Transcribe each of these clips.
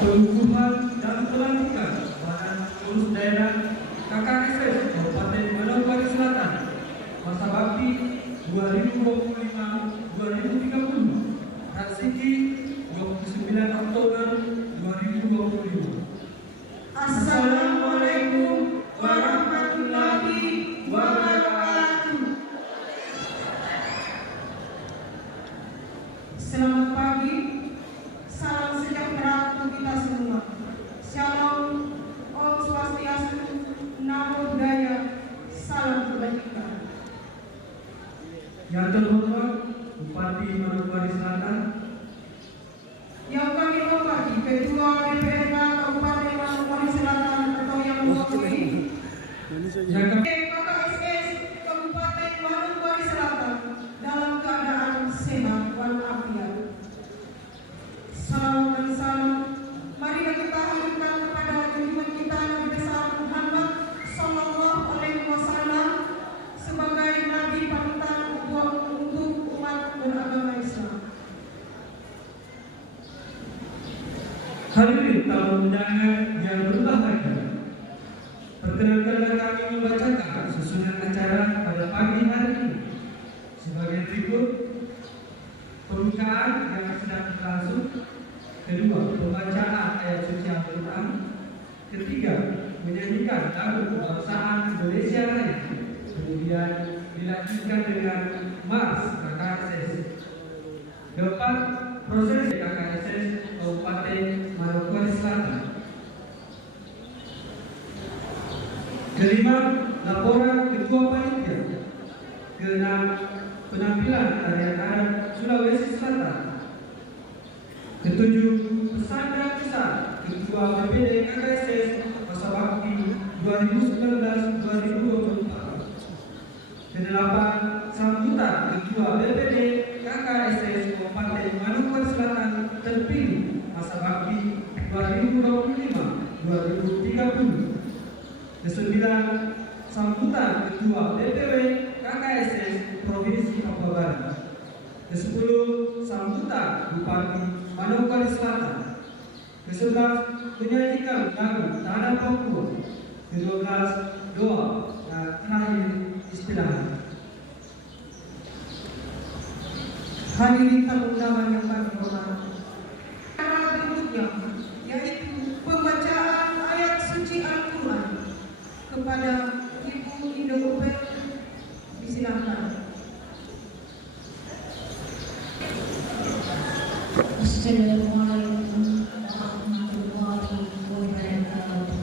pengukuhan dan pelantikan badan pengurus daerah KKSS Kabupaten Manokwari Selatan masa bakti 2025-2030 Hatsiki 29 Oktober 2025. Assalamualaikum warahmatullahi wabarakatuh. Selamat pagi, salam sejahtera untuk kita semua. Shalom, Om Swastiastu, Namo Buddhaya, salam kebajikan. Yang terhormat Bupati Manokwari Selatan, yang kami hormati Ketua DPRD Kabupaten Manokwari Selatan atau yang mewakili KKSS Kabupaten Manokwari Selatan dalam keadaan sehat walafiat. Salam dan salam mari kita haturkan kepada junjungan kita Nabi besar Muhammad Sallallahu Alaihi Wasallam sebagai Nabi panutan untuk umat beragama Islam. hadirin tamu undangan yang berbahagia, perkenankanlah kami membacakan susunan acara pada pagi hari ini sebagai berikut: pembukaan yang sedang berlangsung, kedua pembacaan ayat suci Al-Quran, ketiga menyanyikan lagu kebangsaan Indonesia Raya, kemudian dilanjutkan dengan Mars KKSS, keempat proses KKSS Kabupaten Manokwari Selatan, kelima laporan ketua panitia, keenam penampilan tarian adat Sulawesi Selatan, ketujuh pesan dan kesan ketua BPD KKSS masa bakti 2019-2024, kedelapan sambutan ketua BPD KKSS Kabupaten Manokwari Selatan terpilih masa bakti 2025-2030, kesembilan sambutan ketua DPW KKSS Provinsi Papua Barat, kesepuluh sambutan Bupati Manokwari Selatan, kesebelas menyanyikan lagu Tanah Papua, ke-12 doa, dan terakhir istirahat. Hadirin tamu undangan yang kami hormati, cara berikutnya yaitu pembacaan ayat suci Al-Quran kepada Ibu Indogopel. Disilakan. Assalamualaikum warahmatullahi wabarakatuh.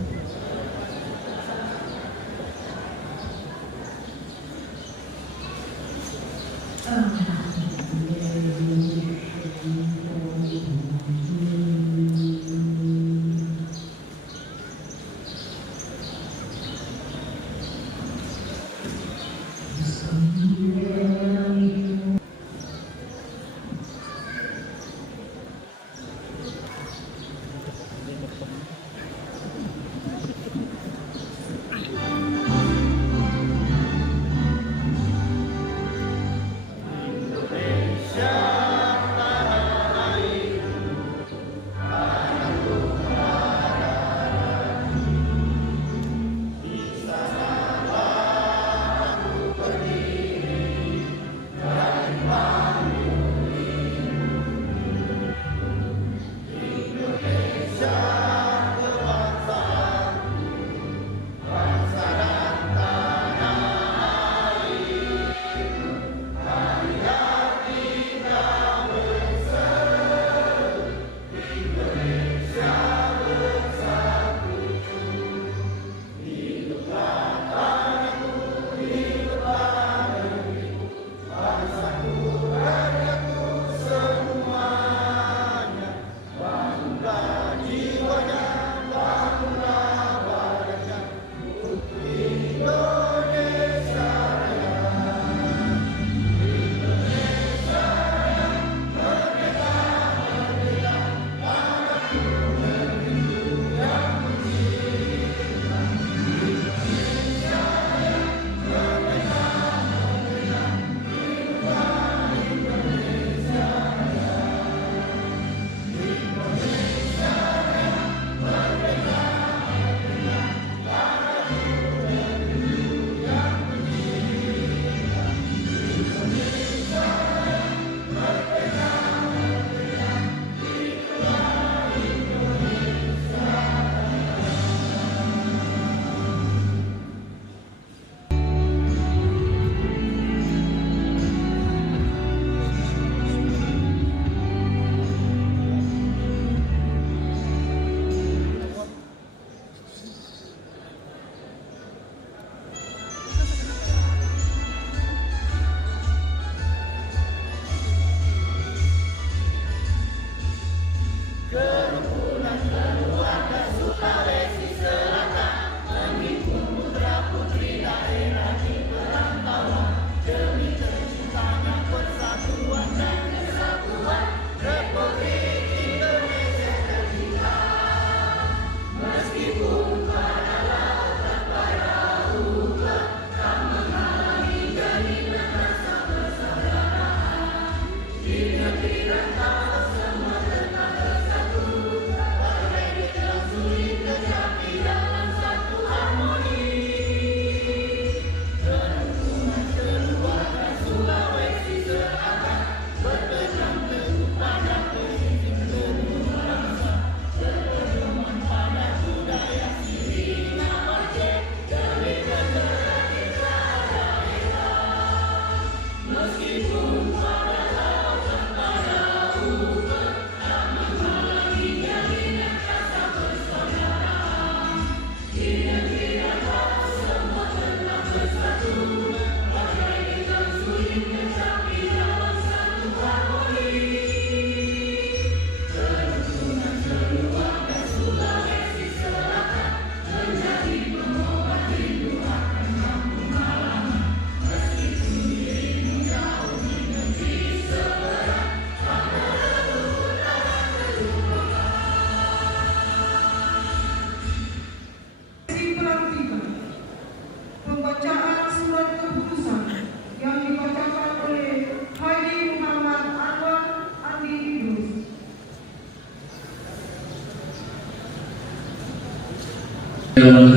Surat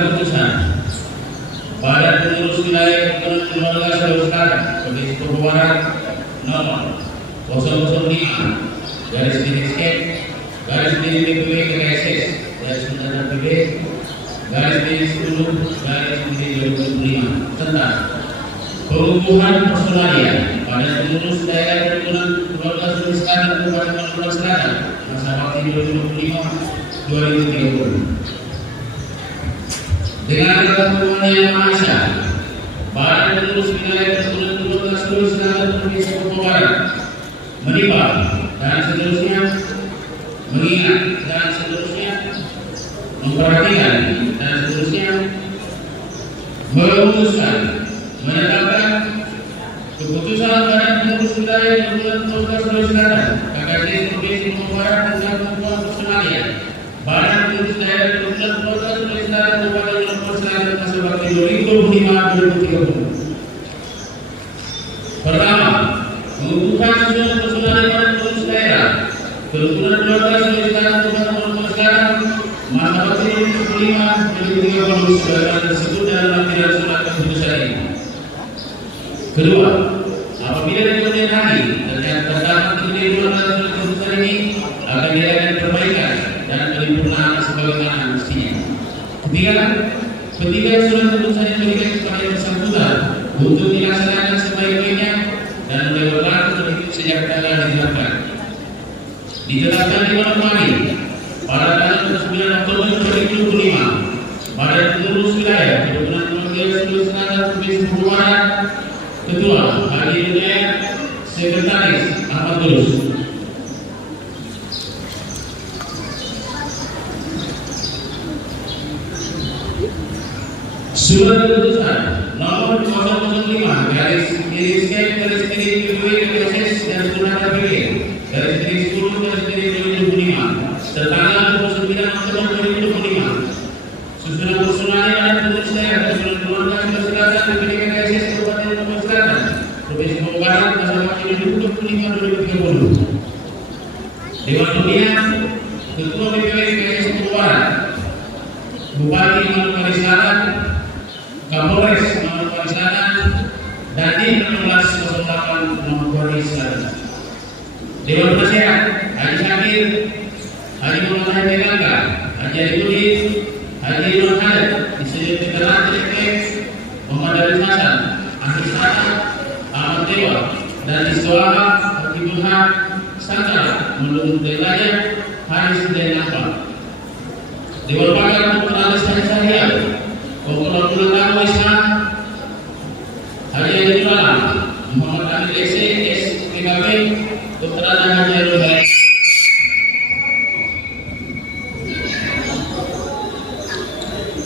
keputusan pada pengurus wilayah keluarga saudara Provinsi Papua Barat nomor 005 garis miring skep garis miring PPW KKSS garis miring PB garis miring 10 garis miring 2025 tentang pengukuhan personalia pada pengurus daerah perhimpunan keluarga Sulawesi Selatan Kabupaten Maluku Selatan masa bakti 2025-2030 dengan ketentuan yang Maha Esa pada pengurus wilayah perhimpunan keluarga Sulawesi Selatan Provinsi Papua Barat menimbang dan seterusnya mengingat dan seterusnya memperhatikan dan seterusnya memutuskan menetapkan keputusan pada pengurus wilayah perhimpunan keluarga Sulawesi Selatan KKSS Provinsi Papua Barat tentang pengukuhan personalia pada pengurus daerah perhimpunan keluarga Sulawesi Selatan Kabupaten Maluku Selatan masa bakti 2025-2030. Pertama, mengukuhkan susunan personalia pada pengurus daerah perhimpunan keluarga Sulawesi Selatan Kabupaten Maluku Selatan masa bakti 2025-2030 sebagaimana tersebut dalam lampiran surat keputusan ini. Kedua, apabila di kemudian hari terdapat kekeliruan dalam surat keputusan ini akan diadakan perbaikan dan penyempurnaan sebagaimana mestinya. Ketiga, surat keputusan yang diberikan kepada yang bersangkutan untuk dilaksanakan sebaik-baiknya dan mulai berlaku sejak tanggal ditetapkan. Ditetapkan di malam hari pada tanggal 9 Oktober 2025 pada pengurus wilayah perhimpunan keluarga Sulawesi Selatan Provinsi Papua Barat. Ketua Haji Hidayat, Sekretaris Ahmad Tulus. Surat keputusan nomor 005 garis miring skep garis miring PPW KKSS dan Sunata PB garis miring 10 garis miring 2025 tertanggal 29 Oktober 2025. Susunan personalia dan pengurus daerah perhimpunan keluarga Sulawesi Selatan PPW KKSS Kabupaten Maluku Selatan Provinsi Papua Barat masa bakti 2025-2030. Dewan Pembina, Ketua PPW KKSS Papua Barat, Bupati Maluku Selatan, Kapolres Maluku Selatan, dan Dim 1608 Maluku Selatan. Dewan Penasehat, Haji Syakir, Haji Muhammad Haji Langga, Haji Adibudin, Haji Imam Khalid, Insinyur Veteran TPX, Muhammad Arif Hasan, Ahli Sana, Ahmad Dewa, dan Istoaha, Habibul Haq, Sangkara, Menurut Delaya, Haris dan Nafal. Dewan Pakar Dr. Alis Haji Sahrial, Kompol Abdullah Islam, Haji Adi Malam, Muhammad Amir SC, SPKB, Dr. Adhan Haji Rohai.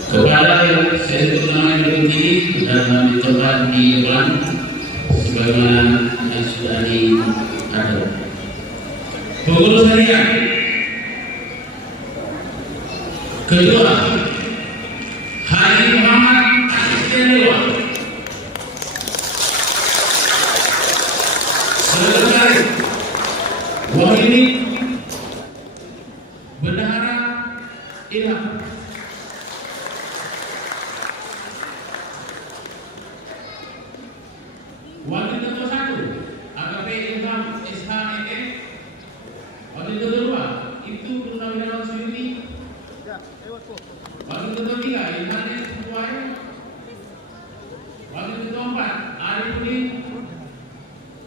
Kepada yang saya sebut nama yang berhenti dan tempat di depan sebagaimana yang sudah ada. Pengurus harian kedua Haji Muhammad Asisten Dewa, Sekretaris Wahidi Bendahara Ilham. Wakil Ketua 1 AKP Ilham SHMM. Wakil Ketua 2 Ibtu Purnawirawan Suyuti. Wakil Ketua 3 Ilhanes Putuai. Wakil Ketua 4 Arifudin.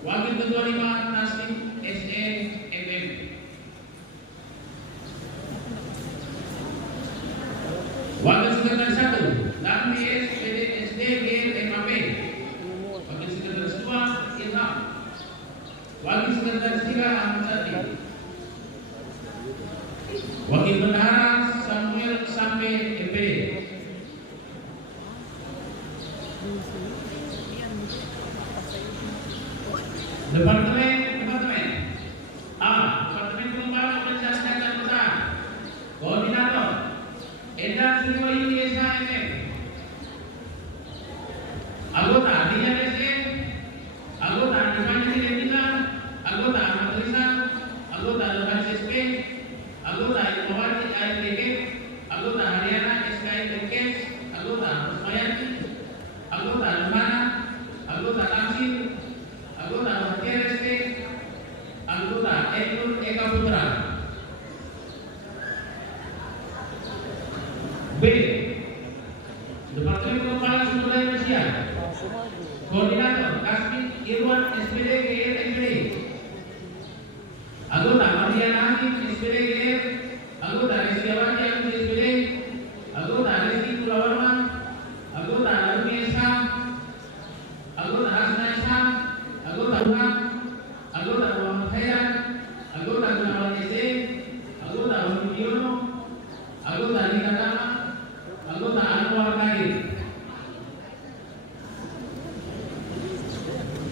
Wakil Ketua 5 Taslim SNMM. Wakil Sekretaris 1 Lamni SPD GMAP. Wakil Sekretaris 2 Ilham. Wakil Sekretaris 3 Ahmad Sati. Wakil Bendahara Samuel Sampe EPD. Departemen A. Departemen Pengembangan Organisasi dan Perusahaan. Koordinator Endang Sriwayuni SHMM. Anggota Dian SC. Anggota Dimana Identitas. Anggota Ahmad Rizal. Anggota Lepas SP. Anggota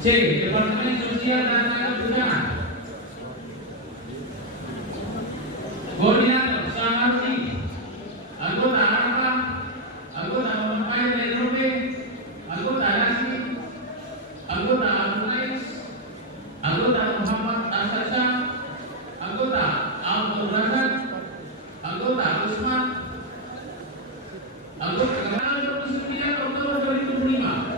Departemen Sosial dan Tenaga Kerjaan. Koordinator Samarudi. Anggota Arafah, anggota Muhammad Nairobi, anggota Nasi, anggota Abdulais, anggota Muhammad Asasa, anggota Abdul Razak, anggota Usman, anggota tanggal 29 Oktober 2005.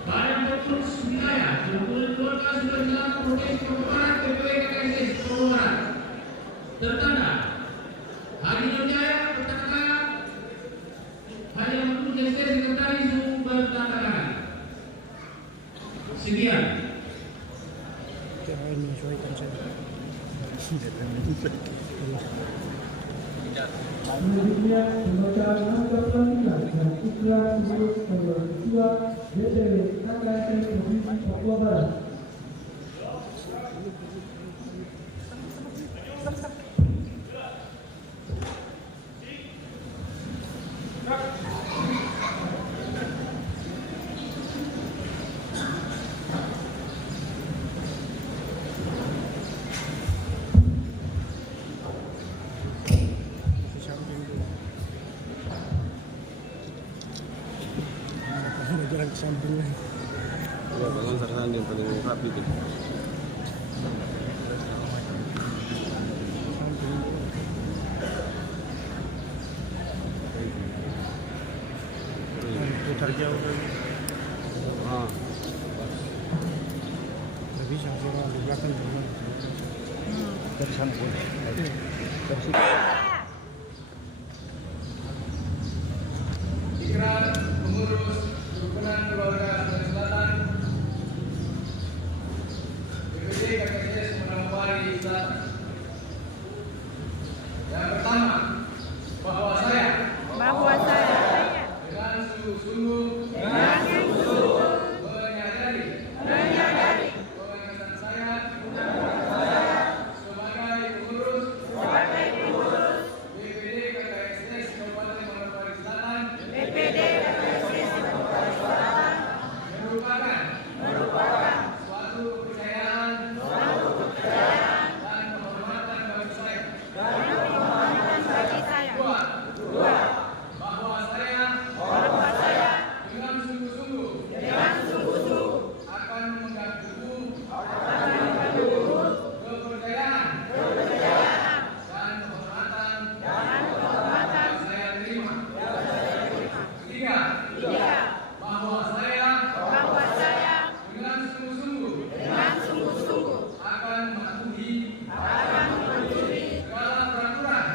Badan Pengurus Wilayah Kumpulan Keluarga Sukarela Provinsi Papua Barat PPW KKSS Papua Barat. Tertanda Hari Nurjaya Pertanakan Hari Amadul Jester Sekretaris Sumber Tantangan. Sekian. Selanjutnya pembacaan naskah pelantikan dan ikrar khusus nomor 2 DPW KKSS Provinsi Papua Barat. Jalan ke samping lah. Ya, bangun sarang yang paling rapi itu. Putar jauh lagi. Ah, Tidak bisa orang di belakang juga. Dari sana boleh. Dari situ. Ikrar pengurus Hubungan Keluarga Sulawesi Selatan BPD KKSS Manokwari Selatan. Yang pertama, bahwa saya dengan sungguh-sungguh menyadari kewenangan saya sebagai pengurus BPD KKSS Kabupaten Manokwari Selatan merupakan suatu kepercayaan dan penghormatan bagi saya. Dua, bahwa saya dengan sungguh-sungguh akan memegang teguh kepercayaan dan penghormatan yang saya terima. Ketiga, bahwa saya dengan sungguh-sungguh akan mematuhi segala peraturan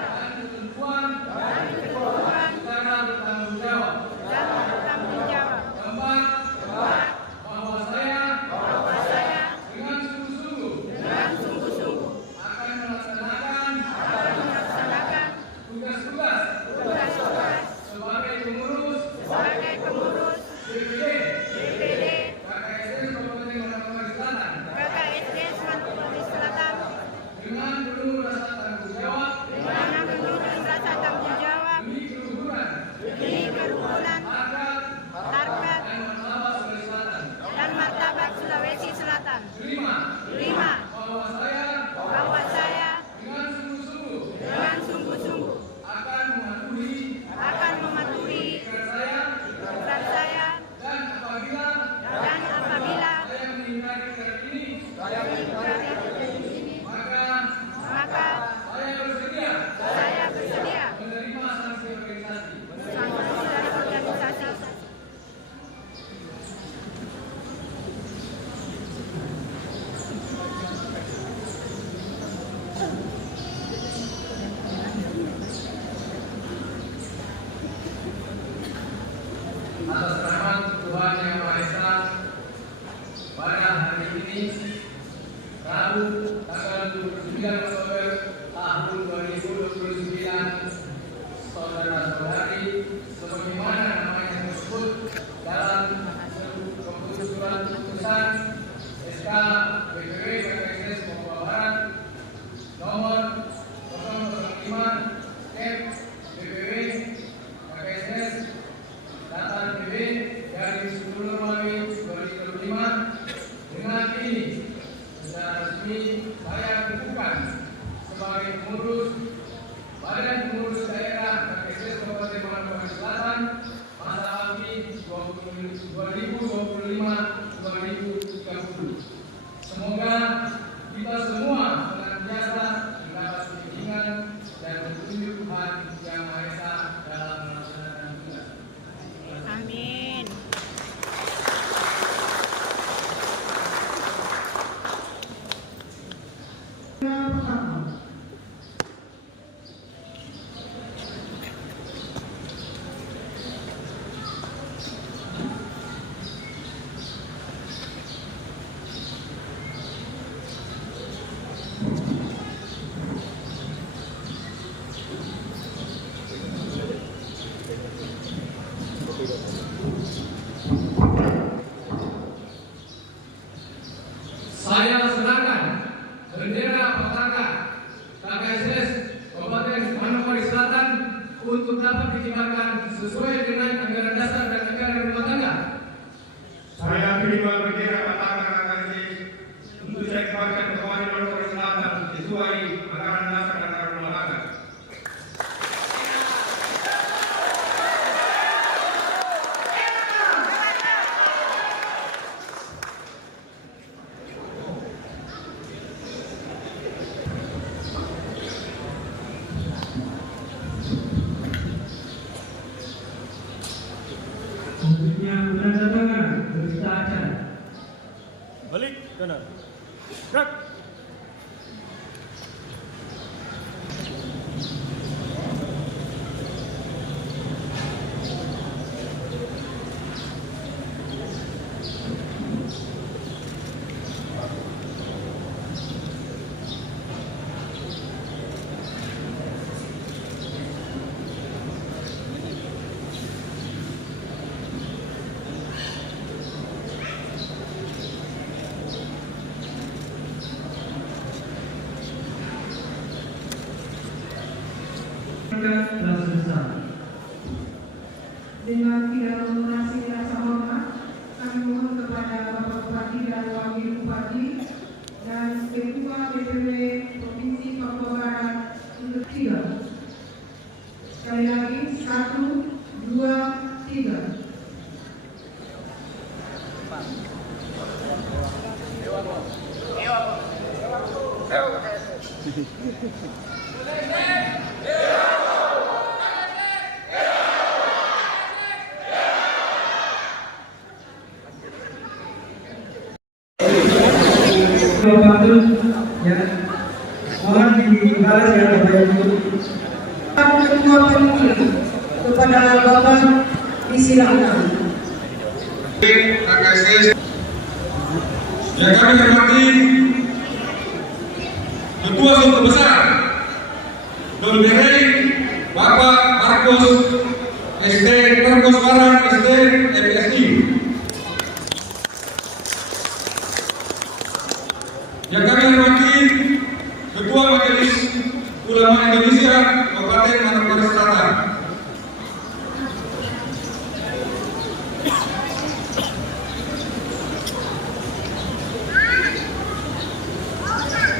dan ketentuan secara bertanggung jawab. Keempat, bahwa saya dengan sungguh-sungguh akan melaksanakan tugas-tugas sebagai pengurus BPD KKSS Kabupaten Manokwari Selatan dengan penuh rasa tanggung jawab demi keluhuran, harkat, dan martabat Sulawesi Selatan. Lima, bahwa saya dengan sungguh-sungguh akan mematuhi ikrar saya dan apabila saya mengingkari ikrar ini maka saya bersedia menerima sanksi organisasi. Atas rahmat Tuhan Yang Maha Esa, pada hari ini Rabu tanggal 29 Oktober tahun 2029, saudara-saudari, sebagaimana namanya tersebut dalam surat keputusan SK BPW KKSS Papua Barat nomor 005 BPW KKSS data BPW dari 10 Romawi 2005 ini saya tentukan sebagai pengurus Badan Pengurus Daerah KKSS Kabupaten Manokwari Selatan masa akhir 2025-2030. Semoga kita semua senantiasa mendapat bimbingan dan petunjuk Tuhan Yang Maha Esa dalam melaksanakan tugas. Amin. Yang pertama, Saya serahkan bendera pustaka KKSS Kabupaten Manokwari Selatan untuk dapat dikibarkan sesuai dengan anggaran dasar dan anggaran rumah tangga. Saya terima bendera pustaka KKSS untuk saya kibarkan ke Kabupaten Manokwari Selatan sesuai anggaran dasar dan anggaran rumah tangga. Selanjutnya penandatangan berita acara. Balik kanan. Gerak. Telah selesai. dengan tidak mengurasi rasa hormat, kami mohon kepada Bapak Bupati dan Wakil Bupati dan Ketua DPW Provinsi Papua Barat untuk 3. Sekali lagi 1, 2, 3. Bapak ya, mohon dibalas ya Bapak Ibu. Ketua Panitia kepada Bapak disilakan. KKSS yang kami hormati Ketua Suku Besar Don Berei Bapak Markus SD Markus Barang SD MSI, yang kami hormati Ketua Majelis Ulama Indonesia Kabupaten Manokwari Selatan,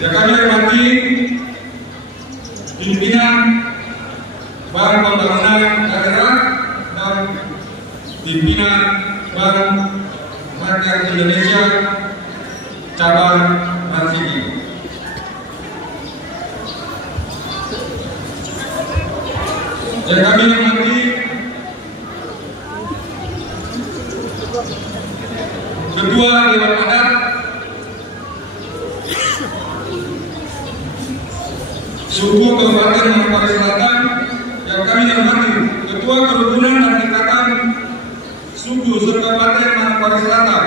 yang kami hormati pimpinan Badan Pembangunan Daerah dan pimpinan Bank Rakyat Indonesia cabang Transigi, yang kami hormati Ketua Dewan Adat Suku Kabupaten Manokwari Selatan, yang kami hormati Ketua Kerukunan dan Ikatan Suku Kabupaten Manokwari Selatan,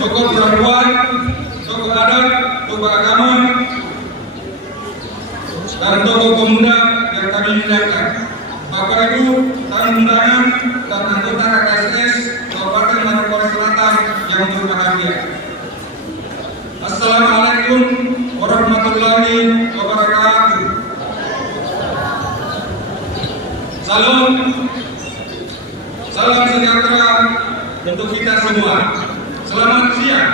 tokoh perempuan, tokoh adat, tokoh agama, dan tokoh pemuda yang kami muliakan, Bapak Ibu tamu undangan dan anggota KKSS Kabupaten Manokwari Selatan yang berbahagia. Assalamualaikum warahmatullahi wabarakatuh. Salam sejahtera untuk kita semua. Selamat siang.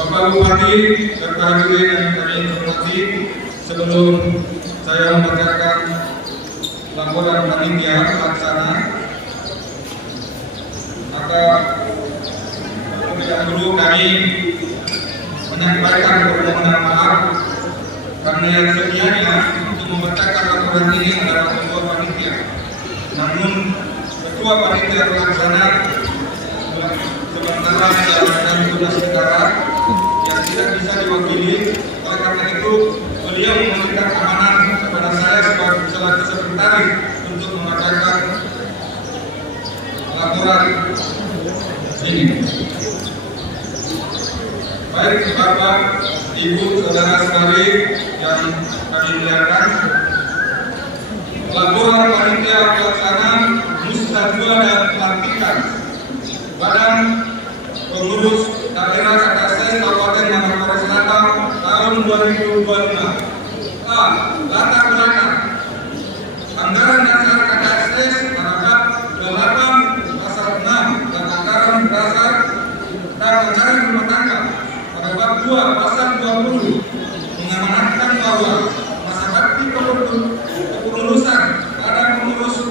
Bapak Bupati serta hadirin yang kami hormati, sebelum saya membacakan laporan panitia pelaksana, maka terlebih dahulu kami menyampaikan permohonan maaf karena yang sedianya untuk membacakan laporan ini adalah ketua panitia. Namun ketua panitia pelaksana sementara menjalankan tugas negara yang tidak bisa diwakili. Oleh karena itu beliau memberikan amanah kepada saya selaku sekretaris untuk membacakan laporan ini. Baik Bapak, Ibu, Saudara sekali yang kami muliakan, laporan panitia pelaksana Mustajwa dan Pelantikan Badan Pengurus Daerah KKSS Kabupaten Manokwari Selatan tahun 2025. A. Latar belakang anggaran dasar KKSS paragraf 8 pasal 6 dan anggaran dasar dan anggaran rumah tangga paragraf 2 pasal 20 mengamanatkan bahwa masa bakti kepengurusan Badan Pengurus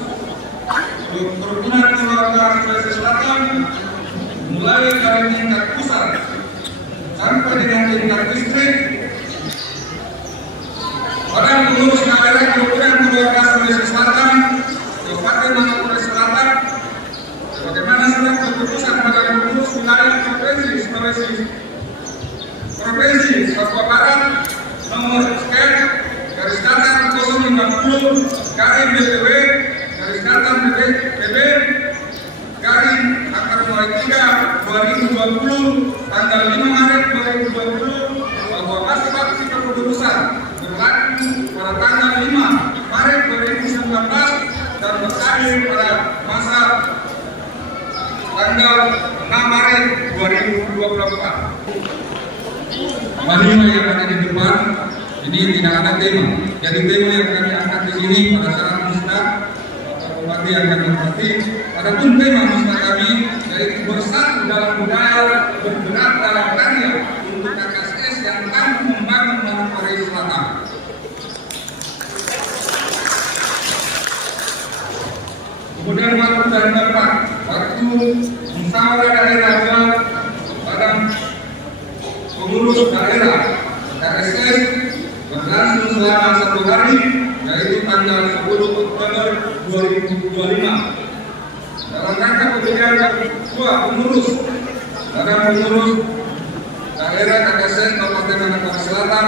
Kerukunan Keluarga Sulawesi Selatan mulai dari tingkat pusat sampai dengan tingkat distrik. Badan Pengurus Daerah Kerukunan Keluarga Sulawesi Selatan Kabupaten Manokwari Selatan sebagaimana surat keputusan Badan Pengurus Wilayah Provinsi Papua Barat nomor sekian garis datar 050 garing BPW garis datar PB garing angka 3 2020 tanggal 5 Maret 2020 bahwa masa bakti kepengurusan berlaku pada tanggal 5 Maret 2019 dan berakhir pada masa tanggal 6 Maret 2024. Mahasiswa yang ada di depan ini tidak ada tema. Jadi tema yang kami angkat di sini pada saat musda Bupati yang kami hormati. Adapun tema musda kami yaitu bersatu dalam budaya, bergerak dalam karya untuk KKSS yang tangguh membangun Manokwari Selatan. Kemudian waktu dan tempat, waktu musyawarah daerah Badan Pengurus Daerah KKSS berlangsung selama 1 hari, yaitu tanggal 10 Oktober 2025. Dalam rangka pemilihan ketua pengurus Badan Pengurus Daerah KKSS Kabupaten Manokwari Selatan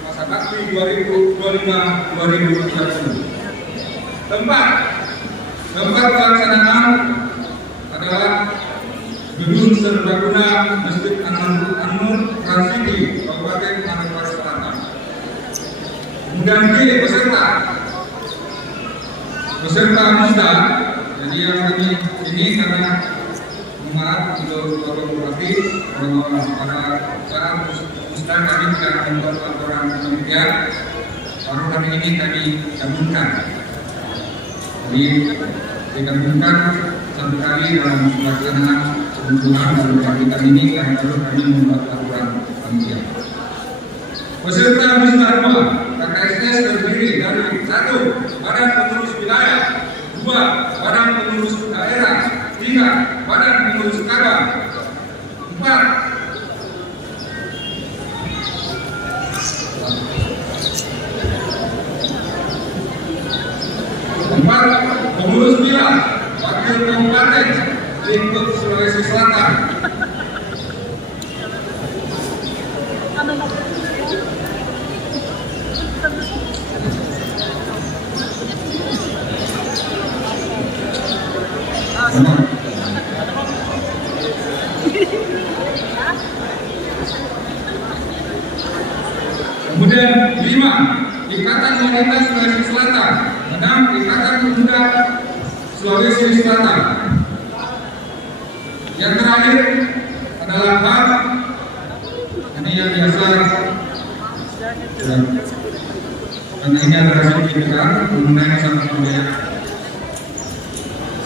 masa bakti 2025-2030. Tempat pelaksanaan adalah Gedung Serbaguna Masjid An-Nur Transiti Kabupaten Manokwari Selatan. Kemudian B. Peserta musda. Jadi yang kami ini karena maaf untuk Bapak Bupati pada saat musda kami tidak membuat laporan demikian. Baru kali ini kami gabungkan. Jadi digabungkan satu kali dalam pelaksanaan kebutuhan dalam pernikahan ini karena perlu kami membuat laporan panitia. Peserta musda KKSS terdiri dari 1. Badan Pengurus Wilayah, 2. Badan Pengurus Daerah, 3. Badan Pengurus Cabang, 4. Pengurus wilayah, wakil kabupaten lingkup Sulawesi Selatan. Kemudian 5. Ikatan Wanita Sulawesi Selatan. 6. Ikatan Pemuda Sulawesi Selatan. Yang terakhir adalah HAM. Ini yang biasa karena ini adalah signifikan mengenai masalah pembiayaan.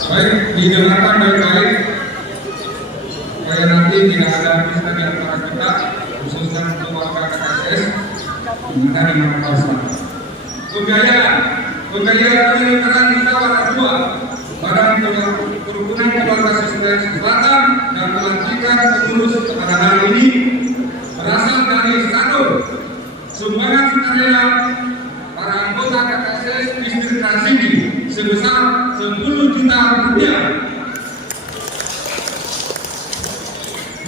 Baik, didengarkan baik-baik supaya nanti tidak ada misteri di antara kita, khususnya untuk warga KKSS mengenai nama bangsa. Pembiayaan penyelenggaraan musyawarah kedua Badan Kerukunan Keluarga Sulawesi Selatan dan pelantikan pengurus pada hari ini berasal dari 1. Sumbangan sukarela para anggota KKSS Distrik Transigi sebesar 10 juta rupiah.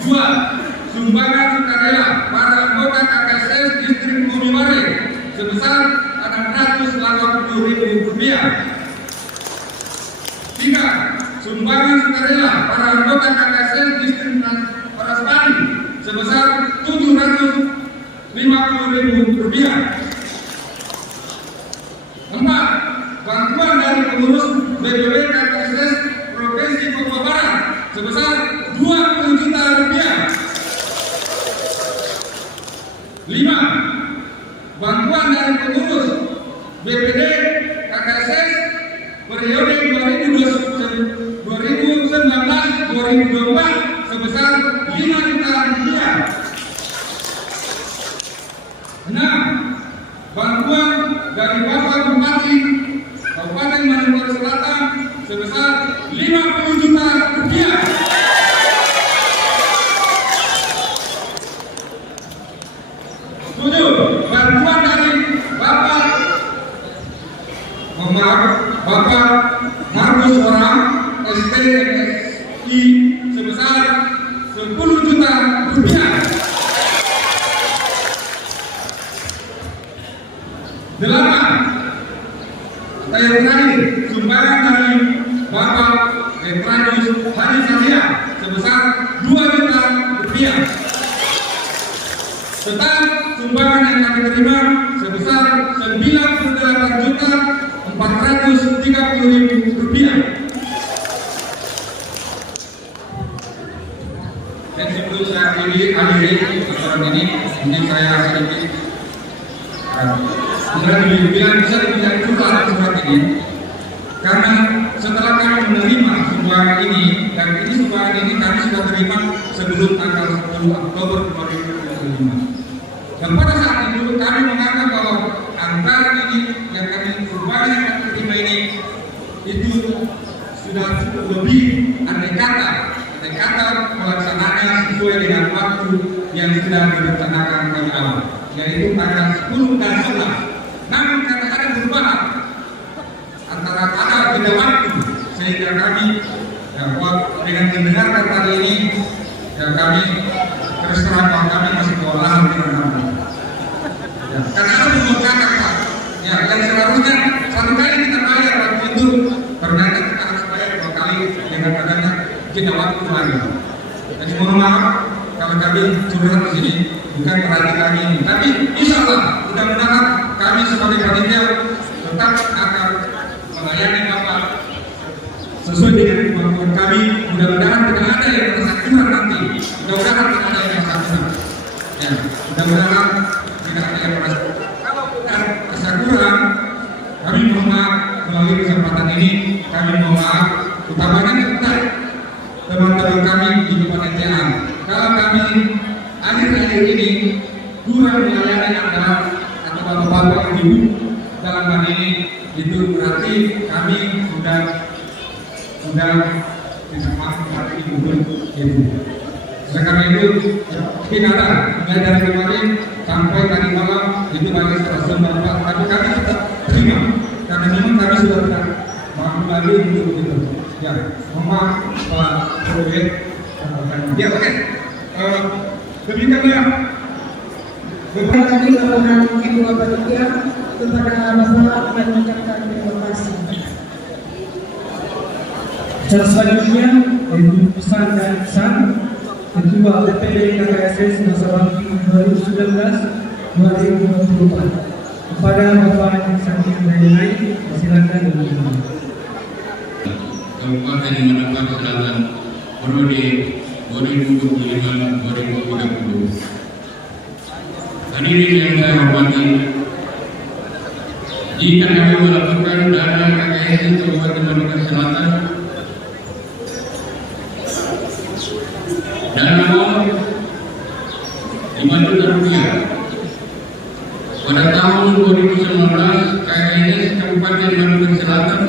2. Sumbangan sukarela para anggota KKSS Distrik Buniwari sebesar 680.000 rupiah. 3. Sumbangan sukarela para anggota KKSS Distrik Parasbani sebesar 750.000 rupiah. 4. Bantuan dari pengurus BPW KKSS Provinsi Papua Barat sebesar 20 juta rupiah. 5. Bantuan dari pengurus BPD KKSS periode 2019-2024 sebesar 5 juta rupiah. 6. Bantuan dari Bapak Bupati Kabupaten Maluku Selatan sebesar 50 juta rupiah. 7. Bantuan dari Bapak Markus Orang STSI sebesar 10 juta rupiah. 8. Yang terakhir, sumbangan dari Bapak Petrus Hari Satria sebesar 2 juta rupiah. Serta sumbangan yang kami terima sebesar 98.430.000 rupiah. Dan sebelum saya akhiri laporan ini saya sedikit bilang bisa dibilang curhat surat ini, karena setelah kami menerima sumbangan ini, dan ini sumbangan ini kami sudah terima sebelum tanggal 10 Oktober 2025. Dan pada saat itu kami menganggap bahwa anggaran ini yang kami sumbangan yang kami terima ini itu sudah cukup lebih andai kata pelaksanaannya sesuai dengan waktu yang sudah direncanakan dari awal, yaitu tanggal 10 dan 11. Namun karena ada perubahan antara ada beda waktu, sehingga kami dengan mendengarkan tadi ini kami terus terang bahwa kami masih kewalahan dengan nama. Karena ada perubahan kata yang seharusnya satu kali kita bayar waktu itu, ternyata kita harus bayar 2 kali dengan adanya jeda waktu lagi. Jadi mohon maaf kalau kami curhat di sini, bukan berarti kami ini, tapi insya Allah mudah-mudahan kami sebagai panitia tetap akan melayani Bapak sesuai dengan kemampuan kami. Mudah-mudahan tidak ada yang merasa kurang nanti. Mudah-mudahan tidak ada yang merasa kurang. Ya, mudah-mudahan tidak ada yang merasa kurang. Kalau merasa kurang, kami mohon maaf melalui kesempatan ini. Kami mohon maaf, utamanya kepada teman-teman kami di kepanitiaan. Kalau kami akhir-akhir ini kurang melayani Anda atau bapak-bapak ibu dalam hal ini, itu berarti kami sudah bisa masuk hati ibu itu. Oleh karena itu, mungkin ada mulai dari kemarin sampai tadi malam itu banyak stasiun bapak, tapi kami tetap terima karena memang kami sudah tidak mampu lagi untuk begitu. Ya, mohon maaf Pak Proyek. Ya, oke. Demikianlah Beberapa kali laporan kedua panitia kepada Bapak dan mengucapkan terima kasih. Selanjutnya, yaitu pesan dan kesan Ketua DPD KKSS masa bakti 2019-2024 kepada Bapak Saking Dayanai, silakan dengan Kabupaten Manapang Selatan periode 2025-2030. Hadirin yang saya hormati, Jika kami melakukan dana KKS Kabupaten Maluku Selatan, dana Rp5 juta. Pada tahun 2019, KKS Kabupaten Maluku Selatan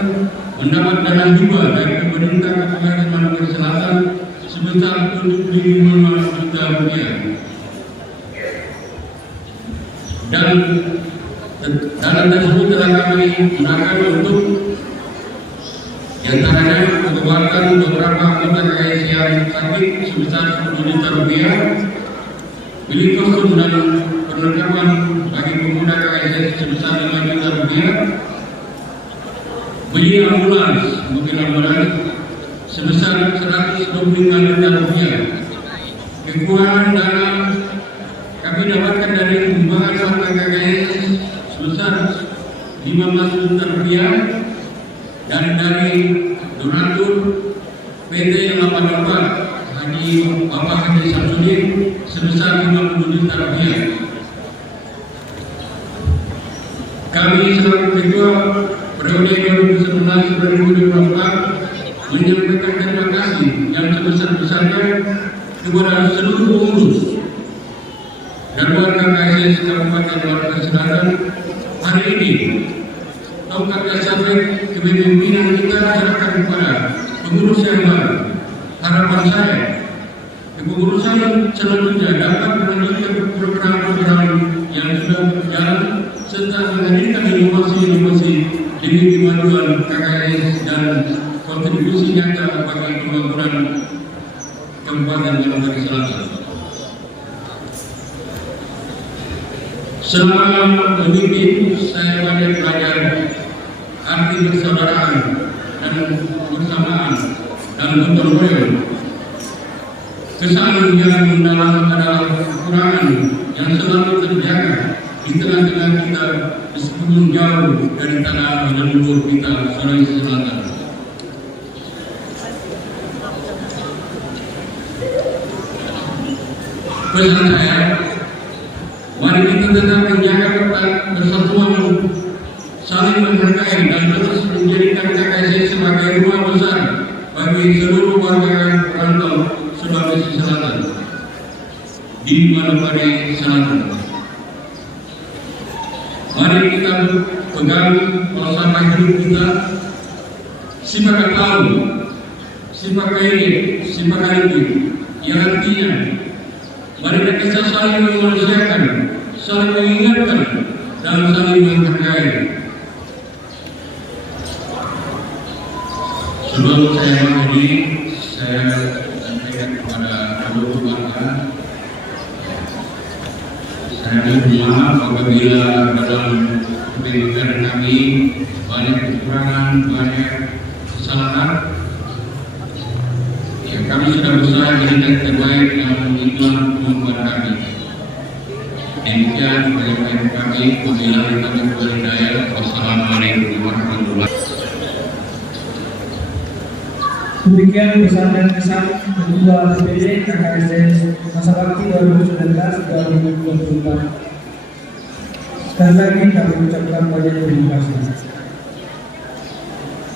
mendapat dana hibah dari pemerintah Kabupaten Maluku Selatan sebesar Rp75 juta. Dan dana tersebut telah kami gunakan untuk diantaranya mengeluarkan beberapa anggota KKS yang sakit sebesar Rp10 juta, beli kostum dan perlengkapan bagi pemuda KKS sebesar Rp5 juta, beli ambulans, mobil ambulans sebesar Rp125 juta. Kekurangan dana kami dapatkan dari sumbangan anggota KKS sebesar Rp15 juta dan dari donatur PT 84 Bapak Haji Samsudin sebesar Rp50 juta. Kami selaku ketua periode 2011-2024 menyampaikan terima kasih yang sebesar-besarnya kepada seluruh pengurus dan warga KKS Kabupaten Maluku Selatan. Hari ini tongkat sampai kepemimpinan kita serahkan kepada pengurus yang baru. Harapan saya kepengurusan selanjutnya dapat melanjutkan program-program yang sudah berjalan serta menghadirkan inovasi-inovasi demi kemajuan KKS dan kontribusi nyata bagi pembangunan Kabupaten Maluku Selatan. Selama memimpin, saya banyak belajar arti persaudaraan dan bersamaan dan gotong royong. Kesan yang mendalam adalah kekurangan yang selalu terjaga di tengah-tengah kita meskipun jauh dari tanah leluhur kita Sulawesi Selatan. Pesan saya, mari kita tetap menjaga persatuan, saling menghargai dan terus menjadikan KKS sebagai rumah besar bagi seluruh warga perantau Sulawesi Selatan di Manokwari Selatan. Mari kita pegang falsafah hidup kita, sifat tahu, sifat ini, sifat itu, yang artinya mari kita saling memanusiakan, saling mengingatkan, dan saling menghargai. Sebelum saya mengakhiri, saya sampaikan kepada seluruh warga, saya minta maaf apabila dalam kepemimpinan kami banyak kekurangan, banyak kesalahan. Ya, kami sudah berusaha menjadi terbaik yang Tuhan membuat kami. Demikian penyampaian kami. Wabillahi taufiq wal hidayah. Wassalamualaikum warahmatullahi wabarakatuh. Demikian pesan dan kesan Ketua DPD KKS masa bakti 2019-2024. Sekali lagi kami ucapkan banyak terima kasih.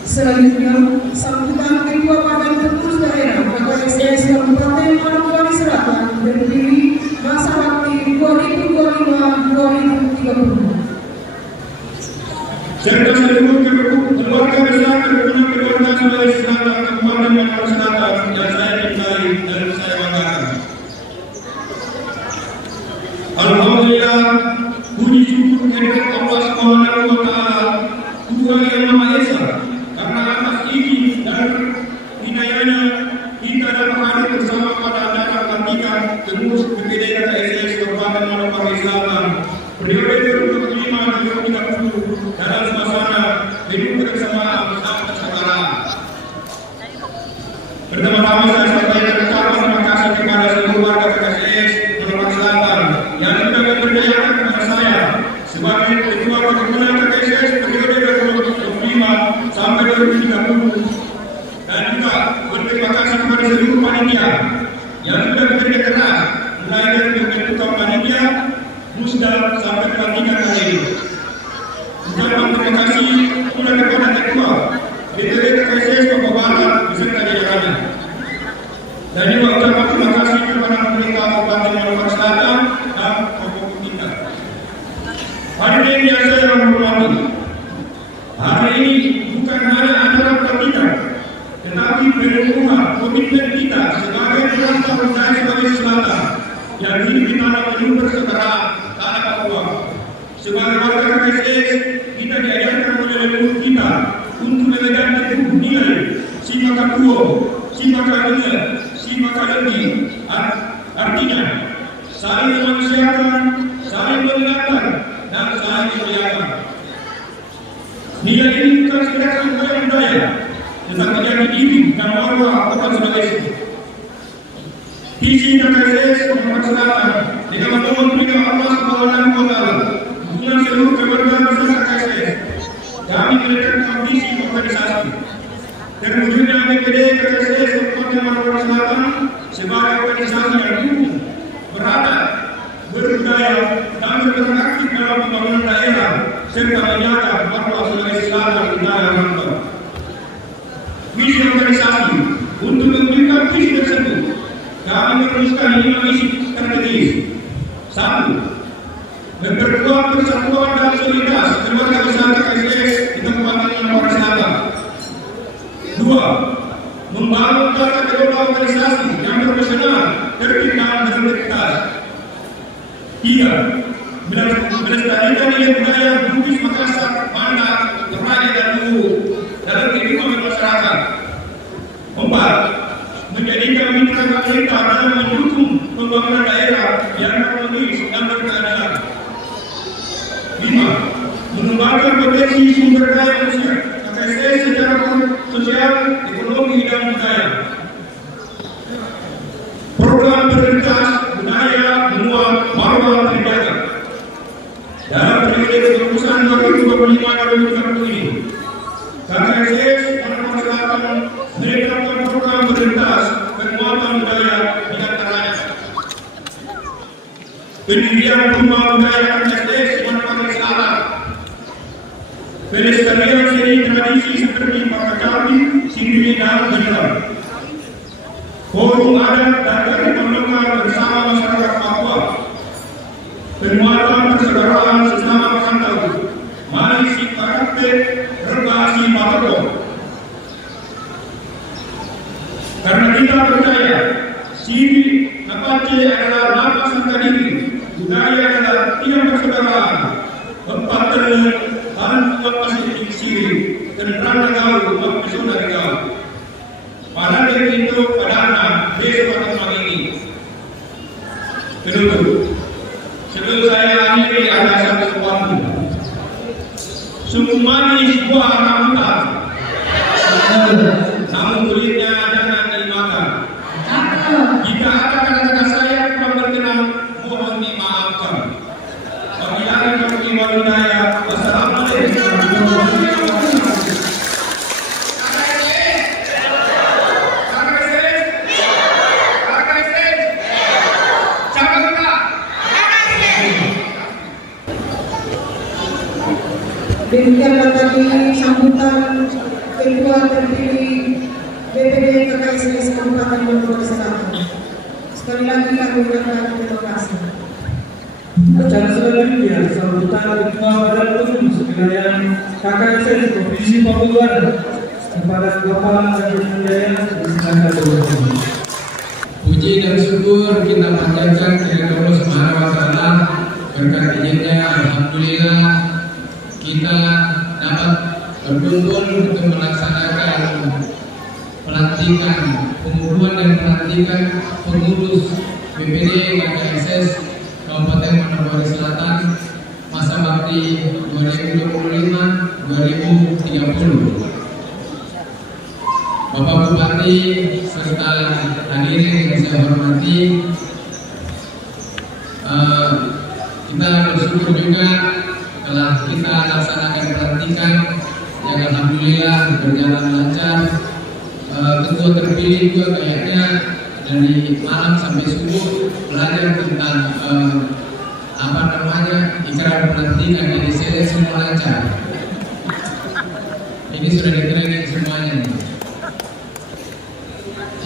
Selanjutnya, sambutan Ketua Badan Pengurus Daerah KKS Kabupaten Maluku Selatan berdiri masa bakti 2025-2030. Serta seluruh keluarga besar Kementerian Keluarga Sulawesi Selatan Kabupaten Maluku Selatan yang saya cintai dan saya banggakan. Alhamdulillah, puji syukur kehadirat Allah Subhanahu wa Ta'ala, Tuhan yang Maha Esa, karena atas izin dan hidayahnya kita dapat hadir bersama pada acara pelantikan pengurus DPD KKS Kabupaten Maluku Selatan periode 2025-2030 dalam suasana hidup berkesamaan dan kesetaraan. Pertama-tama saya sampaikan ucapan terima kasih kepada seluruh warga KKS Maluku Selatan yang sudah mempercayakan kepada saya sebagai Ketua Ketua KKS periode 2025 kasih kepada kepada ketua DPD KKSS Papua Barat beserta jajarannya. Dan juga ucapan terima kasih kepada pemerintah Kabupaten Maluku Selatan dan Papua kita. Hadirin yang saya hormati, hari ini bukan hanya acara pelatihan, tetapi penurunan komitmen kita sebagai bangsa dan sebagai selatan yang hidup di tanah leluhur setara tanah Papua. Sebagai warga KKSS, kita diajarkan oleh leluhur kita untuk memegang teguh nilai Simakatuo, Simakalunga, Simakalungi, artinya saling memanusiakan, saling mengingatkan, dan saling memuliakan. Nilai ini bukan sekedar sebuah budaya, tetapi menjadi diri dan marwah orang sebagai itu. Visi KKSS Maluku Selatan dengan memohon perintah Allah Subhanahu wa Ta'ala dengan seluruh keluarga besar KKSS, kami menetapkan visi organisasi. Terwujudnya DPD KKSS Kabupaten Maluku Selatan sebagai organisasi yang dukung, beradab, berbudaya, dan berperan aktif dalam pembangunan daerah serta menjaga marwah sebagai selatan di tanah rantau. Visi organisasi untuk memberikan visi tersebut, kami merumuskan 5 misi strategis. 1. Memperkuat persatuan dan solidaritas keluarga besar KKSS di Kabupaten Maluku Selatan. 2. Membangun tata kelola organisasi yang profesional, tertib dan berintegritas. 3. Melestarikan nilai budaya Bugis Makassar, Banda, Toraja dan Luwu dalam kehidupan masyarakat. 4. Menjadikan mitra pemerintah dalam mendukung pembangunan daerah yang harmonis dan berkeadilan. 5. Mengembangkan potensi sumber daya manusia KKSS secara sosial, ekonomi, dan budaya. Program prioritas budaya menguat marwah terjaga. Dalam periode kepengurusan 2025-2030 ini, KKSS Maluku Selatan menetapkan program prioritas penguatan budaya di antaranya pendirian rumah budaya KKSS Maluku Selatan, pelestarian seni tradisi seperti Pakacapi, Sindiri, dan Benang, forum adat dan kearifan lokal bersama masyarakat Papua, penguatan persaudaraan sesama perantau, mari si karakter rebasi Papua. Karena kita percaya Siri Napace adalah napas serta diri, budaya adalah tiang persaudaraan, tempat tenang, tanpa pasir Siri, tenang gaul, mempesona gaul. Pada dari itu pada besok atau pagi ini. Kedua, sebelum saya akhiri ada satu waktu. Sungguh manis buah rambutan, namun kulitnya jangan dimakan. Jika ada kata-kata saya kurang berkenan, mohon dimaafkan. Wabillahi taufiq wal hidayah. Wassalamualaikum warahmatullahi wabarakatuh. Demikianlah tadi sambutan Ketua terpilih DPD KKSS Kabupaten Maluku Selatan. Sekali lagi kami ucapkan terima kasih. Acara selanjutnya sambutan Ketua Badan Pengurus Wilayah KKSS Provinsi Papua Barat kepada Bapak Haji Jaya. Silakan. Puji dan syukur kita panjatkan kepada Allah Subhanahu wa Ta'ala. Berkat izinnya, alhamdulillah kita dapat berkumpul untuk melaksanakan pelantikan, pengunduhan dan pelantikan pengurus BPD KKSS Kabupaten Maluku Selatan masa bakti 2025-2030. Bapak Bupati serta hadirin yang saya hormati, kita bersyukur juga telah kita laksanakan pelantikan yang alhamdulillah berjalan lancar. Ketua terpilih juga kayaknya dari malam sampai subuh belajar tentang ikrar pelantikan, jadi saya semua lancar. ini sudah di-training semuanya nih.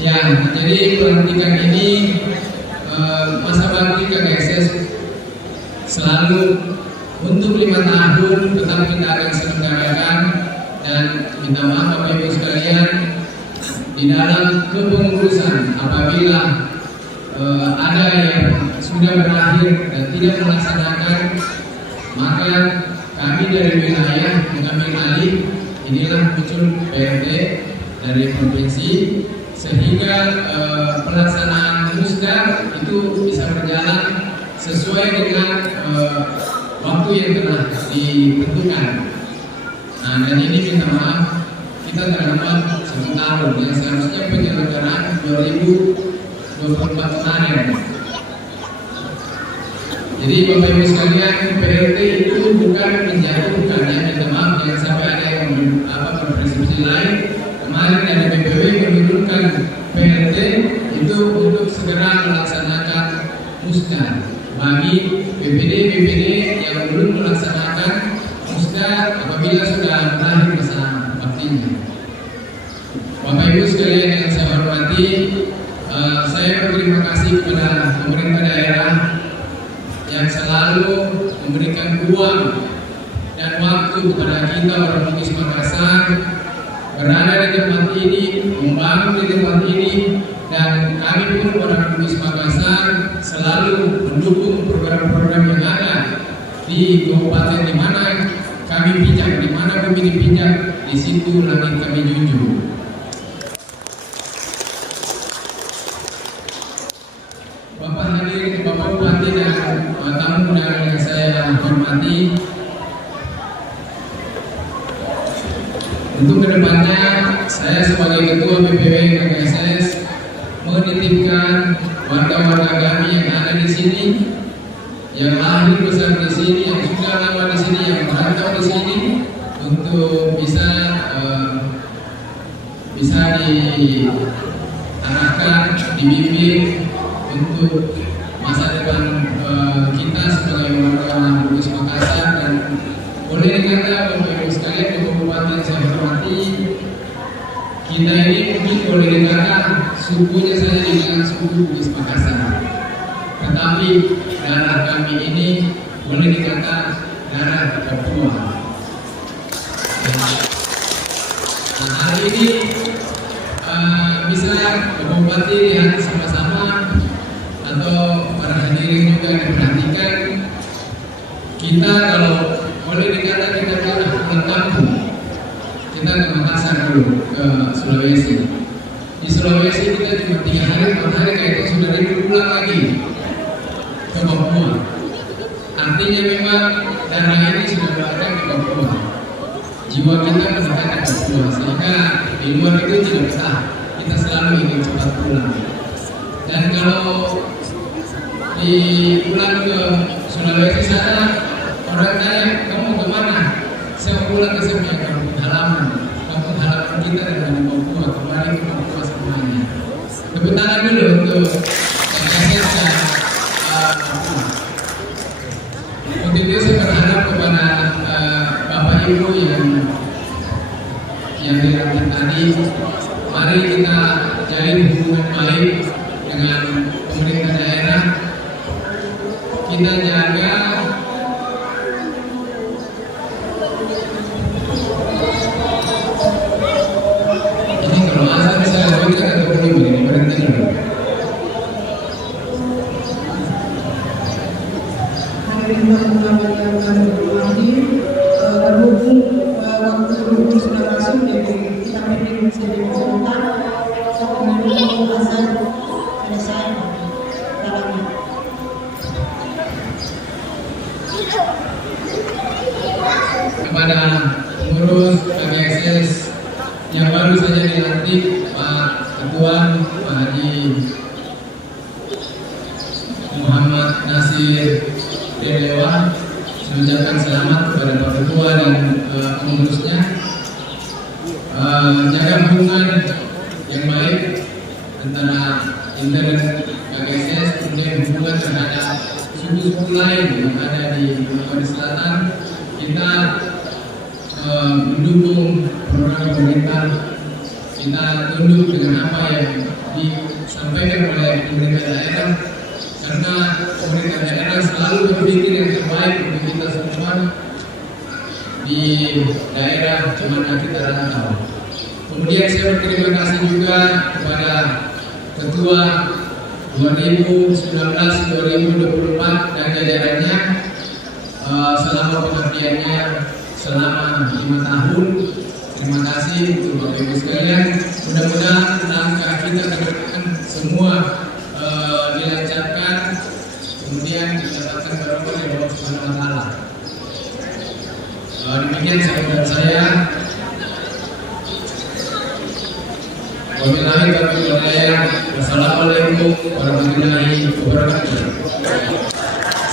Ya, jadi pelantikan ini masa bakti KKSS selalu untuk 5 tahun tetap kita akan selenggarakan, dan minta maaf Bapak Ibu sekalian, di dalam kepengurusan apabila ada yang sudah berakhir dan tidak melaksanakan, maka kami dari wilayah mengambil alih. Inilah muncul PRT dari provinsi, sehingga pelaksanaan musda itu bisa berjalan sesuai dengan waktu yang telah ditentukan. Nah, dan ini minta maaf, kita terdapat 1 tahun yang seharusnya penyelenggaraan 2024 kemarin. Jadi Bapak Ibu sekalian, PRT itu bukan menjatuhkan, ya, minta maaf jangan sampai ada yang berpersepsi lain. Kemarin dari BPW menurunkan PRT itu untuk segera melaksanakan musda bagi BPD yang belum melaksanakan musda apabila sudah berakhir masa baktinya. Bapak Ibu sekalian yang saya hormati, saya berterima kasih kepada pemerintah daerah yang selalu memberikan uang dan waktu kepada kita orang Bugis Makassar berada di tempat ini, membangun di tempat ini, dan kami pun orang Bugis Makassar selalu mendukung program-program yang ada di kabupaten di mana kami pijak, di mana kami dipijak, di situ langit kami junjung. Bapak hadirin, Bapak Bupati dan tamu undangan yang saya hormati, untuk kedepannya saya sebagai Ketua BPW KKSS menitipkan warga-warga kami yang ada di sini, yang lahir besar di sini, yang sudah lama di sini, yang merantau di sini, untuk bisa diarahkan, dibimbing untuk masa depan kita sebagai warga Bugis Makassar. Dan boleh dikata Bapak Ibu sekalian, Bapak Bupati yang saya hormati, kita ini mungkin boleh dikata sukunya saja dengan suku Bugis Makassar, tetapi darah kami ini boleh dikata darah Papua. Nah, hari ini bisa Bapak Bupati lihat sama-sama, atau para hadirin juga diperhatikan, kita kalau boleh dikata kita pulang kampung, kita ke Makassar dulu, ke Sulawesi. Di Sulawesi kita cuma 3 hari, 4 hari kayak itu sudah pulang lagi ke Papua. Artinya memang darah ini sudah berada di Papua, jiwa kita mendekat ke Papua, sehingga di luar itu tidak bisa, kita selalu ingin cepat pulang. Dan kalau di pulang ke Sulawesi sana, orang tanya, kamu mau kemana? Saya mau pulang ke sini, kampung halaman kita dengan Papua, kembali ke Papua semuanya. Tepuk tangan dulu untuk KKSS dan Papua. Untuk itu saya berharap kepada Bapak Ibu yang dilantik tadi, mari kita jalin hubungan baik dengan pemerintah daerah. Kita jaga ini, kalau azan saya baca atau belum ini berhenti dulu. Hadirin tamu yang kami hormati, berhubung waktu berhubung sudah masuk, jadi kita beri sedikit sebentar menunggu azan selesai. Kepada pengurus KKSS yang baru saja dilantik, Pak Ketua Pak Haji Muhammad Nasir Dewa, saya ucapkan selamat kepada Pak Ketua dan pengurusnya. Jaga hubungan yang baik antara Inter dan KKSS, kemudian hubungan terhadap suku-suku lain yang ada di Sulawesi Selatan. Kita mendukung program pemerintah. Kita tunduk dengan apa yang disampaikan oleh pemerintah daerah, karena pemerintah daerah selalu berpikir yang terbaik untuk kita semua di daerah mana kita rantau. Kemudian saya berterima kasih juga kepada Ketua 2019-2024 dan jajarannya selama pengabdiannya selama 5 tahun. Terima kasih untuk Bapak Ibu sekalian. Mudah-mudahan langkah kita ke depan semua dilancarkan, kemudian mendapatkan barokah dari Allah Subhanahu wa Ta'ala. Demikian sahabat saya. Wabillahi taufiq wal hidayah. Wassalamualaikum warahmatullahi wabarakatuh.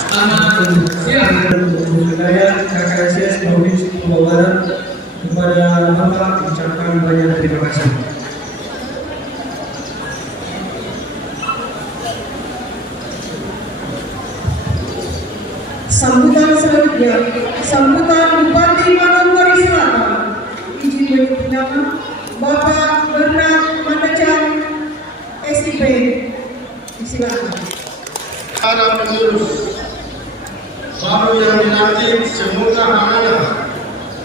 Selamat siang wilayah KKSS Provinsi Papua Barat. Kepada Bapak ucapkan banyak terima kasih. Sambutan selanjutnya, sambutan Bupati Manokwari Selatan. Izin menyebut Bapak Bernard Manajang, SIP. Silakan. Para pengurus baru yang dilantik, semoga amanah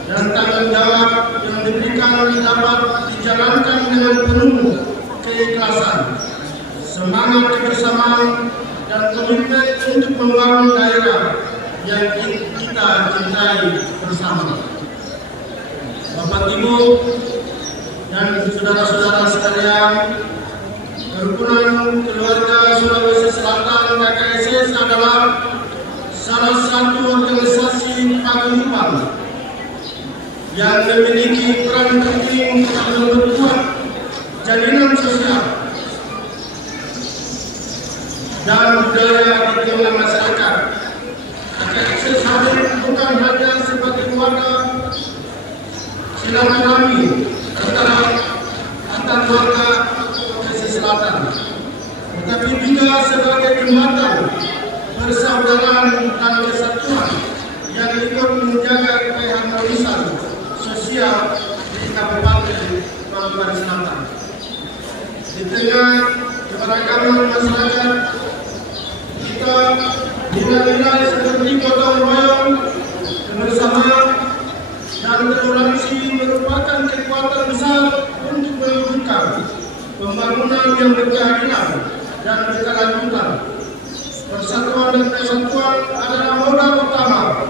dan tanggung jawab yang diberikan dapat dijalankan dengan penuh keikhlasan, semangat kebersamaan, dan komitmen untuk membangun daerah yang kita cintai bersama. Bapak Ibu dan saudara-saudara sekalian, Himpunan Keluarga Sulawesi Selatan KKSS adalah salah satu organisasi paguyuban yang memiliki peran penting dalam memperkuat jalinan sosial dan budaya di tengah masyarakat. KKSS hadir bukan hanya sebagai keluarga silaturahmi antara keluarga Sulawesi Selatan, tetapi juga sebagai jembatan persaudaraan dan kesatuan yang ikut menjaga keharmonisan sosial di Kabupaten Manokwari Selatan. Di tengah keberagaman masyarakat kita, nilai-nilai seperti gotong royong, kebersamaan, dan toleransi merupakan kekuatan besar untuk mewujudkan pembangunan yang berkeadilan dan berkelanjutan. Persatuan dan kesatuan adalah modal utama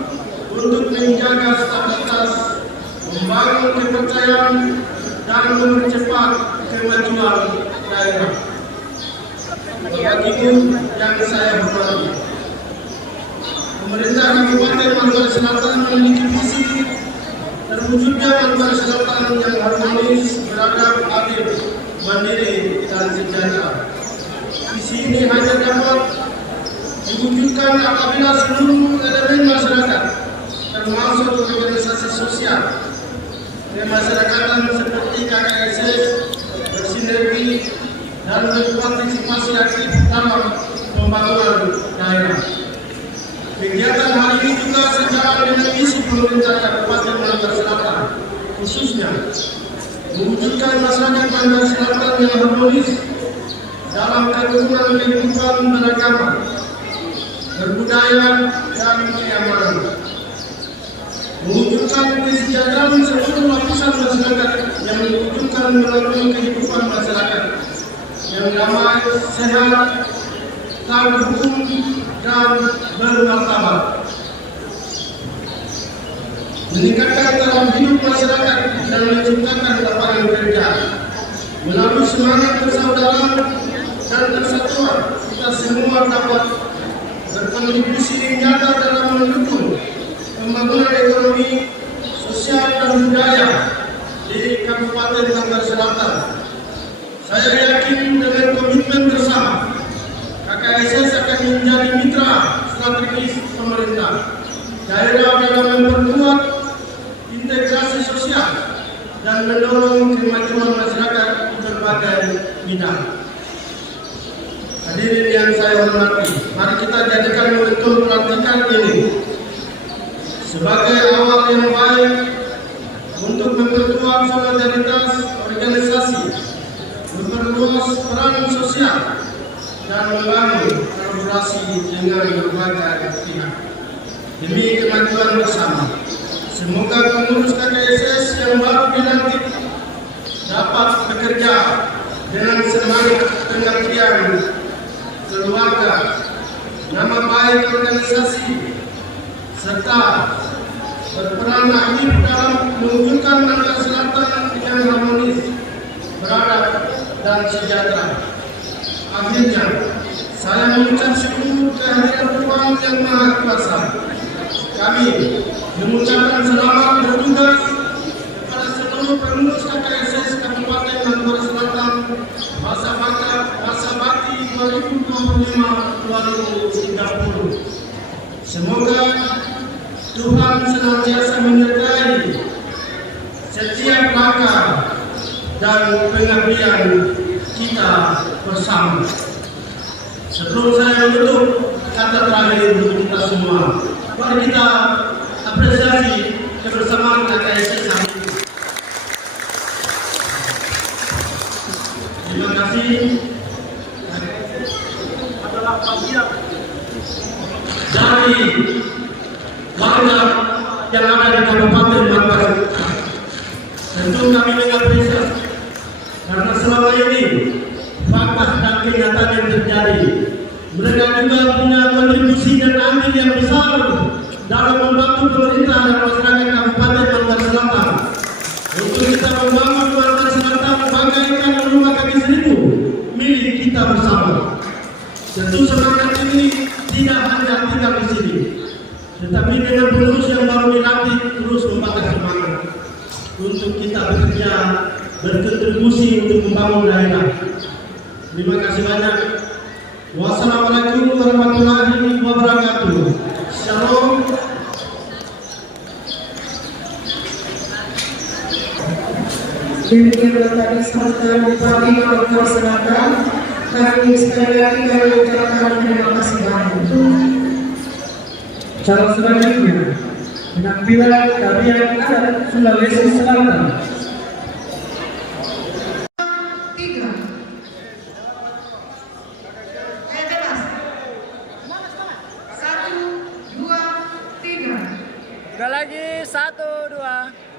untuk menjaga stabilitas, membangun kepercayaan, dan mempercepat kemajuan daerah. Bapak Ibu yang saya hormati, pemerintah Kabupaten Manokwari Selatan memiliki visi terwujudnya Manokwari Selatan yang harmonis, beradab, adil, mandiri, dan sejahtera. Visi ini hanya dapat diwujudkan apabila seluruh elemen masyarakat, termasuk organisasi sosial kemasyarakatan seperti KKSS, bersinergi dan berpartisipasi aktif dalam pembangunan daerah. Kegiatan hari ini juga sejalan dengan misi pemerintah Kabupaten Manokwari Selatan, khususnya mewujudkan masyarakat Manokwari Selatan yang harmonis dalam kerukunan kehidupan beragama, berbudaya, dan keamanan. Mewujudkan kesejahteraan seluruh lapisan masyarakat yang diwujudkan melalui kehidupan masyarakat yang damai, sehat, taat hukum, dan bermartabat. Meningkatkan taraf hidup masyarakat dan menciptakan lapangan kerja. Melalui semangat persaudaraan dan persatuan, kita semua dapat berkontribusi nyata dalam mendukung pembangunan ekonomi, sosial, dan budaya di Kabupaten Manokwari Selatan. Saya yakin dengan komitmen bersama, KKSS akan menjadi mitra strategis pemerintah daerah dalam memperkuat integrasi sosial dan mendorong kemajuan masyarakat di berbagai bidang. Hadirin yang saya hormati, mari kita jadikan momentum pelantikan ini sebagai awal yang baik untuk memperkuat solidaritas organisasi, memperluas peran sosial, dan membangun kolaborasi dengan berbagai pihak demi kemajuan bersama. Semoga pengurus KKSS yang baru dilantik dapat bekerja dengan semangat pengabdian keluarga, nama baik organisasi, serta berperan aktif dalam mewujudkan Bangka Selatan yang harmonis, beradab, dan sejahtera. Akhirnya, saya mengucap syukur kehadiran Tuhan Yang Maha Kuasa. Kami mengucapkan selamat bertugas kepada seluruh pengurus KKSS Kabupaten Bangka Selatan masa bakti 2025-2030. Semoga Tuhan senantiasa menyertai setiap langkah dan pengabdian kita bersama. Sebelum saya menutup kata terakhir untuk kita semua, mari kita apresiasi kebersamaan KKSS hari ini. Terima kasih. Adalah bagian dari bangsa yang ada di Kabupaten Bangka. Tentu kami mengapresiasi karena selama ini fakta dan kenyataan yang terjadi, mereka juga punya kontribusi dan andil yang besar dalam membantu pemerintah dan masyarakat Kabupaten Bangka Selatan untuk kita membangun Bangka Selatan bagaikan rumah kaki seribu milik kita bersama. Tentu semangat ini tidak hanya tinggal di sini, tetapi dengan pengurus yang baru dilantik terus membakar semangat untuk kita bekerja, berkontribusi untuk membangun daerah. Terima kasih banyak. Wassalamualaikum warahmatullahi wabarakatuh. Shalom. Demikian tadi sambutan Bupati Bangka Selatan. Kami sekali lagi mengucapkan terima kasih banyak. Calon selanjutnya, penampilan tarian adat Sulawesi Selatan. 3. Ayo bebas. 1, 2, 3. Sekali lagi, 1, 2.